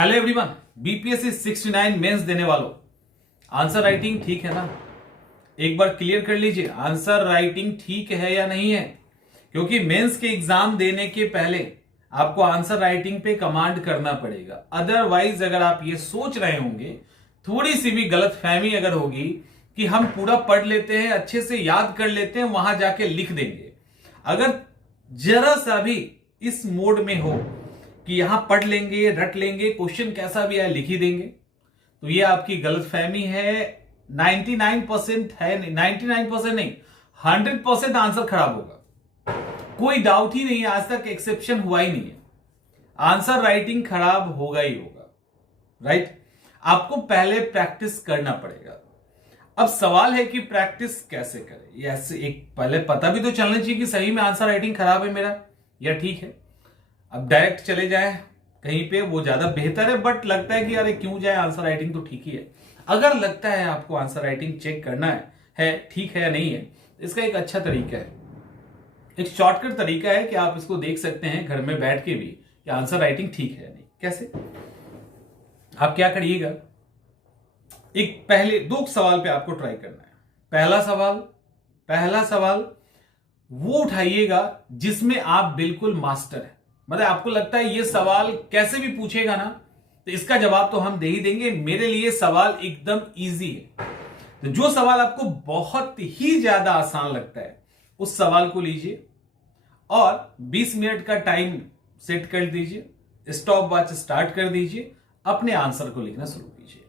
Hello everyone, BPSC 69 mains देने वालों, answer writing ठीक है ना? एक बार क्लियर कर लीजिए, आंसर राइटिंग ठीक है या नहीं है। क्योंकि मेंस के एग्जाम देने के पहले आपको आंसर राइटिंग पे कमांड करना पड़ेगा। अदरवाइज अगर आप ये सोच रहे होंगे, थोड़ी सी भी गलतफहमी अगर होगी कि हम पूरा पढ़ लेते हैं, अच्छे से याद कर लेते हैं, वहां जाके लिख देंगे, अगर जरा सा भी इस मोड में हो कि यहां पढ़ लेंगे, रट लेंगे, क्वेश्चन कैसा भी आए लिख ही देंगे, तो ये आपकी गलतफहमी है। 99% है, 99% नहीं, 100% आंसर खराब होगा। कोई डाउट ही नहीं है, आज तक एक्सेप्शन हुआ ही नहीं है। आंसर राइटिंग खराब होगा ही होगा, राइट? आपको पहले प्रैक्टिस करना पड़ेगा। अब सवाल है कि प्रैक्टिस कैसे करें। ये ऐसे एक पहले पता भी तो चलना चाहिए कि सही में आंसर राइटिंग खराब है मेरा या ठीक है। अब डायरेक्ट चले जाए कहीं पे, वो ज्यादा बेहतर है, बट लगता है कि अरे क्यों जाए, आंसर राइटिंग तो ठीक ही है। अगर लगता है आपको आंसर राइटिंग चेक करना है ठीक है या नहीं है, इसका एक अच्छा तरीका है, एक शॉर्टकट तरीका है कि आप इसको देख सकते हैं घर में बैठ के भी कि आंसर राइटिंग ठीक है या नहीं। कैसे? आप क्या करिएगा, एक पहले दो सवाल पे आपको ट्राई करना है। पहला सवाल वो उठाइएगा जिसमें आप बिल्कुल मास्टर है। मतलब आपको लगता है ये सवाल कैसे भी पूछेगा ना, तो इसका जवाब तो हम दे ही देंगे, मेरे लिए सवाल एकदम इजी है। तो जो सवाल आपको बहुत ही ज्यादा आसान लगता है उस सवाल को लीजिए और 20 मिनट का टाइम सेट कर दीजिए, स्टॉप वॉच स्टार्ट कर दीजिए, अपने आंसर को लिखना शुरू कीजिए।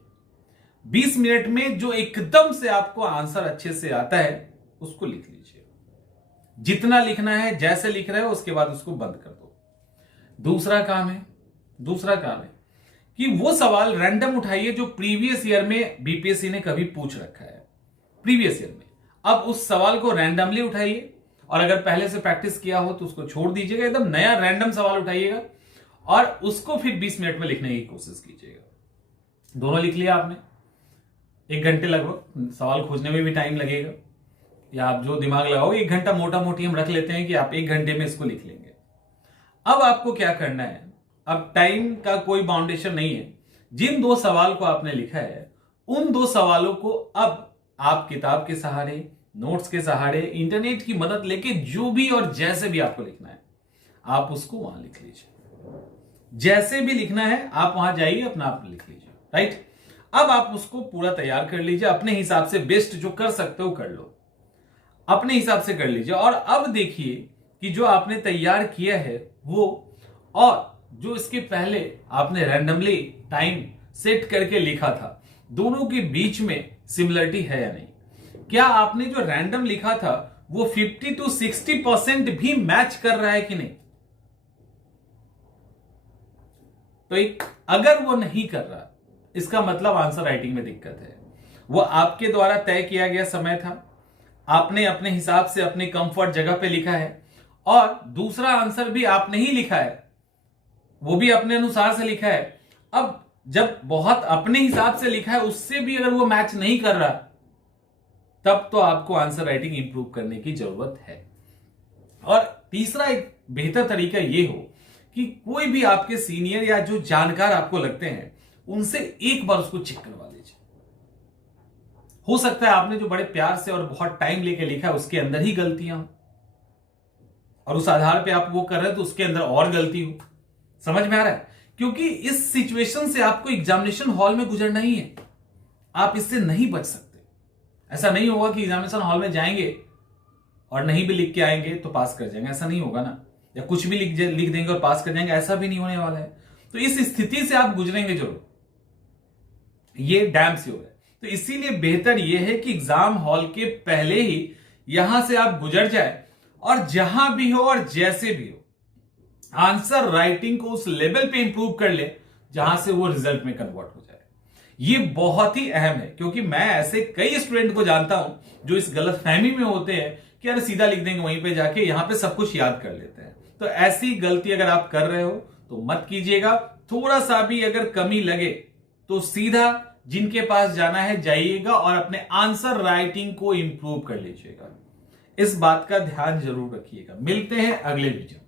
20 मिनट में जो एकदम से आपको आंसर अच्छे से आता है उसको लिख लीजिए। जितना लिखना है, जैसे लिख रहे हो, उसके बाद उसको बंद कर दो। दूसरा काम है कि वो सवाल रैंडम उठाइए जो प्रीवियस ईयर में बीपीएससी ने कभी पूछ रखा है, प्रीवियस ईयर में। अब उस सवाल को रैंडमली उठाइए और अगर पहले से प्रैक्टिस किया हो तो उसको छोड़ दीजिएगा, एकदम नया रैंडम सवाल उठाइएगा और उसको फिर 20 मिनट में लिखने की कोशिश कीजिएगा। दोनों लिख लिया आपने, 1 घंटे लगभग, सवाल खोजने में भी टाइम लगेगा, या आप जो दिमाग लगाओगे 1 घंटा मोटा मोटी हम रख लेते हैं कि आप 1 घंटे में इसको लिख लेंगे। अब आपको क्या करना है, अब टाइम का कोई बाउंडेशन नहीं है। जिन 2 सवाल को आपने लिखा है, उन 2 सवालों को अब आप किताब के सहारे, नोट्स के सहारे, इंटरनेट की मदद लेके जो भी और जैसे भी आपको लिखना है, आप उसको वहां लिख लीजिए। जैसे भी लिखना है आप वहां जाइए, अपना आप लिख लीजिए, राइट? अब आप उसको पूरा तैयार कर लीजिए, अपने हिसाब से बेस्ट जो कर सकते हो कर लो, अपने हिसाब से कर लीजिए। और अब देखिए कि जो आपने तैयार किया है वो, और जो इसके पहले आपने रैंडमली टाइम सेट करके लिखा था, दोनों के बीच में सिमिलरिटी है या नहीं? क्या आपने जो रैंडम लिखा था वो 50 to 60% भी मैच कर रहा है कि नहीं? तो अगर वो नहीं कर रहा, इसका मतलब आंसर राइटिंग में दिक्कत है। वो आपके द्वारा तय किया गया समय था, आपने अपने हिसाब से अपने कंफर्ट जगह पे लिखा है, और दूसरा आंसर भी आपने ही लिखा है, वो भी अपने अनुसार से लिखा है। अब जब बहुत अपने हिसाब से लिखा है, उससे भी अगर वो मैच नहीं कर रहा, तब तो आपको आंसर राइटिंग इंप्रूव करने की जरूरत है। और तीसरा एक बेहतर तरीका ये हो कि कोई भी आपके सीनियर या जो जानकार आपको लगते हैं, उनसे एक बार उसको चेक करवा लीजिए। हो सकता है आपने जो बड़े प्यार से और बहुत टाइम लेके लिखा है उसके अंदर ही गलतियां हो, और उस आधार पे आप वो कर रहे हैं तो उसके अंदर और गलती हो। समझ में आ रहा है? क्योंकि इस सिचुएशन से आपको एग्जामिनेशन हॉल में गुजरना ही है, आप इससे नहीं बच सकते। ऐसा नहीं होगा कि एग्जामिनेशन हॉल में जाएंगे और नहीं भी लिख के आएंगे तो पास कर जाएंगे, ऐसा नहीं होगा ना। या कुछ भी लिख देंगे और पास कर जाएंगे, ऐसा भी नहीं होने वाला है। तो इस स्थिति से आप गुजरेंगे जरूर, ये डैम श्योर है। तो इसीलिए बेहतर यह है कि एग्जाम हॉल के पहले ही यहां से आप गुजर जाए, और जहां भी हो और जैसे भी हो, आंसर राइटिंग को उस लेवल पे इंप्रूव कर ले जहां से वो रिजल्ट में कन्वर्ट हो जाए। ये बहुत ही अहम है, क्योंकि मैं ऐसे कई स्टूडेंट को जानता हूं जो इस गलतफहमी में होते हैं कि अरे सीधा लिख देंगे वहीं पे जाके, यहां पे सब कुछ याद कर लेते हैं। तो ऐसी गलती अगर आप कर रहे हो तो मत कीजिएगा। थोड़ा सा भी अगर कमी लगे तो सीधा जिनके पास जाना है जाइएगा और अपने आंसर राइटिंग को इंप्रूव कर लीजिएगा। इस बात का ध्यान जरूर रखिएगा। मिलते हैं अगले वीडियो।